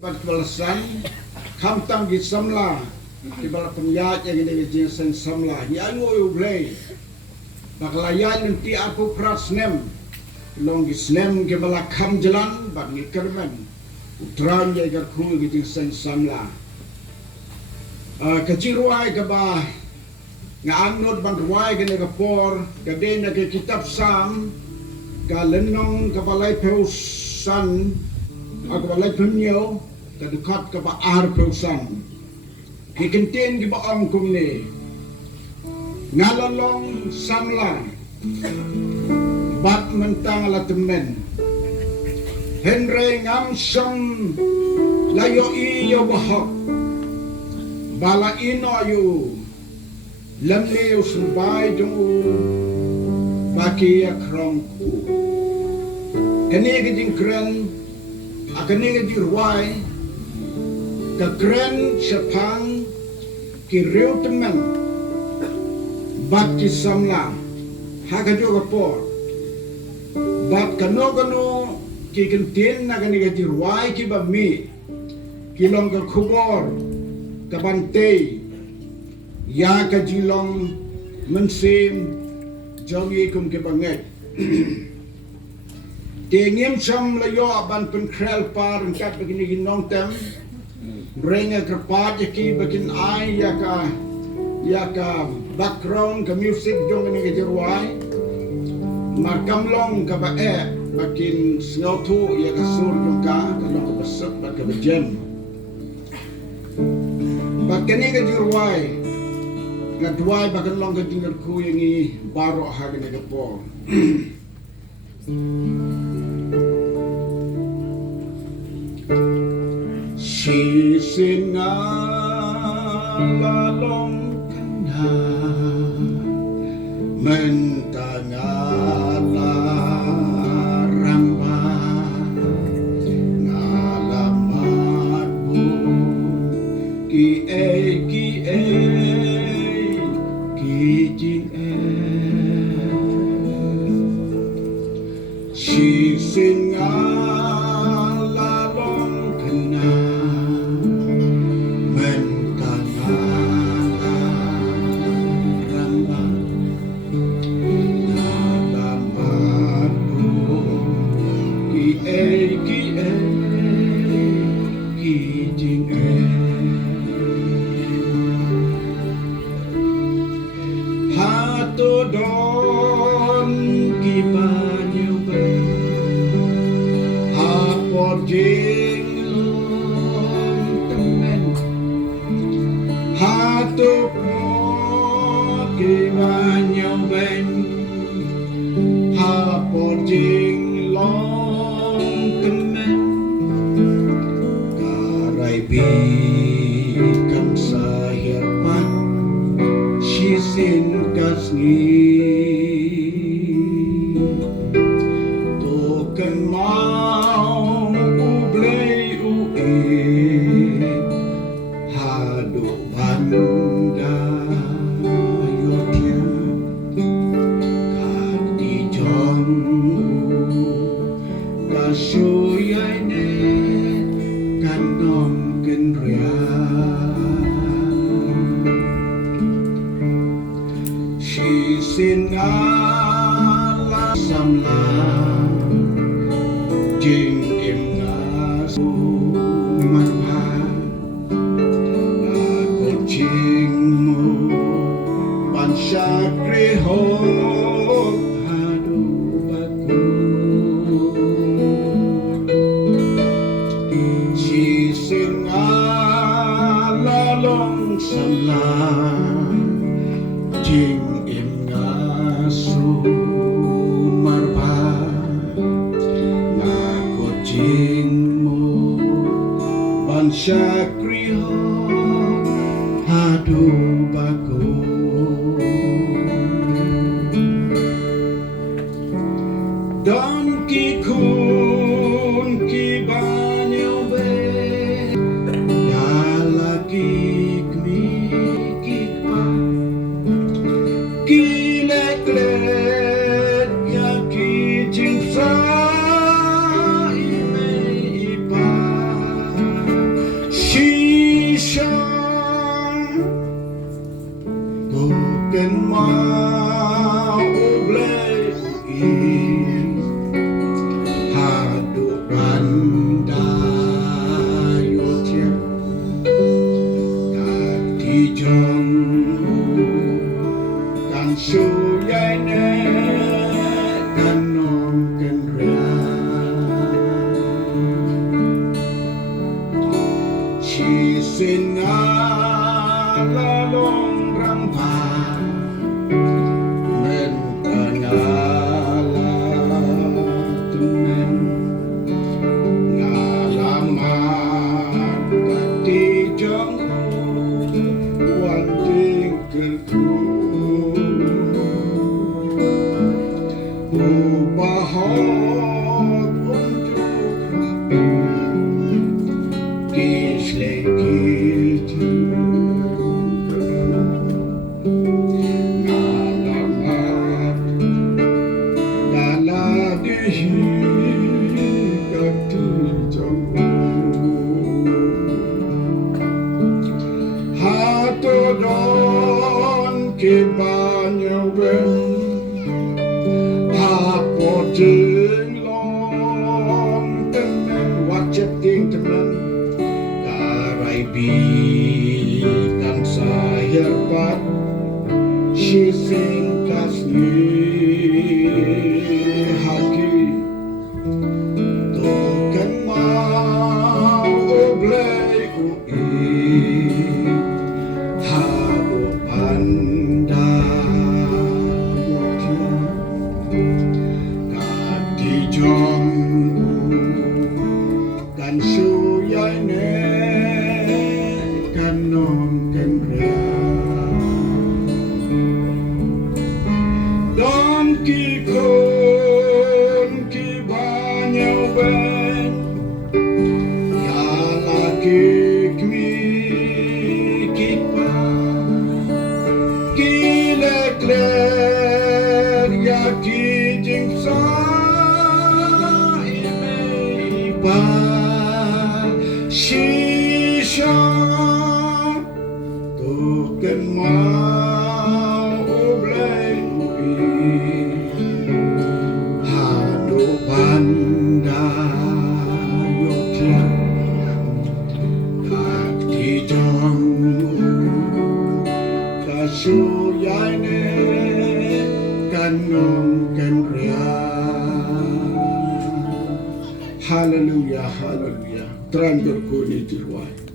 Balasan kamtang gi samla ki bala penyat yang ini gi sen samla ya ngo yu blay baklayan nanti aku pras nem long gi snem ki bala kam jalan bak ngi kermen utran ya gar khu gi sen samla kajiruai ka ba nga anod ban ruai ga ga por ga de na ke kitab sam ka lenong ka balai peusan aku balai penyo kadukat ka ba ar peusan kikintin gi ba ang kumni ngalalong samla bat mentang la temen henre ngam sam layo iyo bahak bala ino ayu lamle usbai jung baki akrongku kani gi jingkran akani gi ruai ka kren sepang ki riu temen bat ki samla haka juga por bat kano ki kentin na kani ga ruai ki ba mi ki long ka khubor ka bantei ya ka jilong mensim jongi kum ke banget tengim sam layo ban pen krel par kat begini ginong tem renga kerpat ki bakin ai ya ka background ka music jong ni ke jeruai makam long ka ba bakin snautu ya ka sur jong ka long ka besat bak ka bejem bakin ni ke jeruai ngadwai bakan long ka tinggal ku yang i baro ha ni ke po si singa lalong kena mentangala ramba ngalamat bu ki jing si singa don ki banyu ben apor jing temen hatu po ki banyu ben apor jing long temen karai bi kan sahirpan sisin kasni token mau ublei ue hadu banda yotia kati jong kasuyaine kanom kenria sinala samla jing im ngasu marwa aku jingmu ban syakri ho hadu baku si sinala long samla jing sumarba ngakot jingmu ban syakriho hadu baku dan ki kun ki banyo be ya lagi kmi kikpa ki ya ki jing sa ime ipa sin nga lalong rampa men kanala tumen ngalamat kati jong wan tingkelku upahot untuk kisle gitu ngalamat dala dihi kati jong hatodon kibanyawen Jing long temen wajib ting temen karai bi kan saya pat shising kasni haki token mau oblei ui habo pandai Jong kan suyai ne kan non kan ria Dom ki kon ki banyau ben ya laki kmi ki pa ki lekler ya ki jing sa ba shisha token mau oblei hado banda yokia kaki jong kasuyane kanong kenria Hallelujah, hallelujah. Terang berkuni di luar.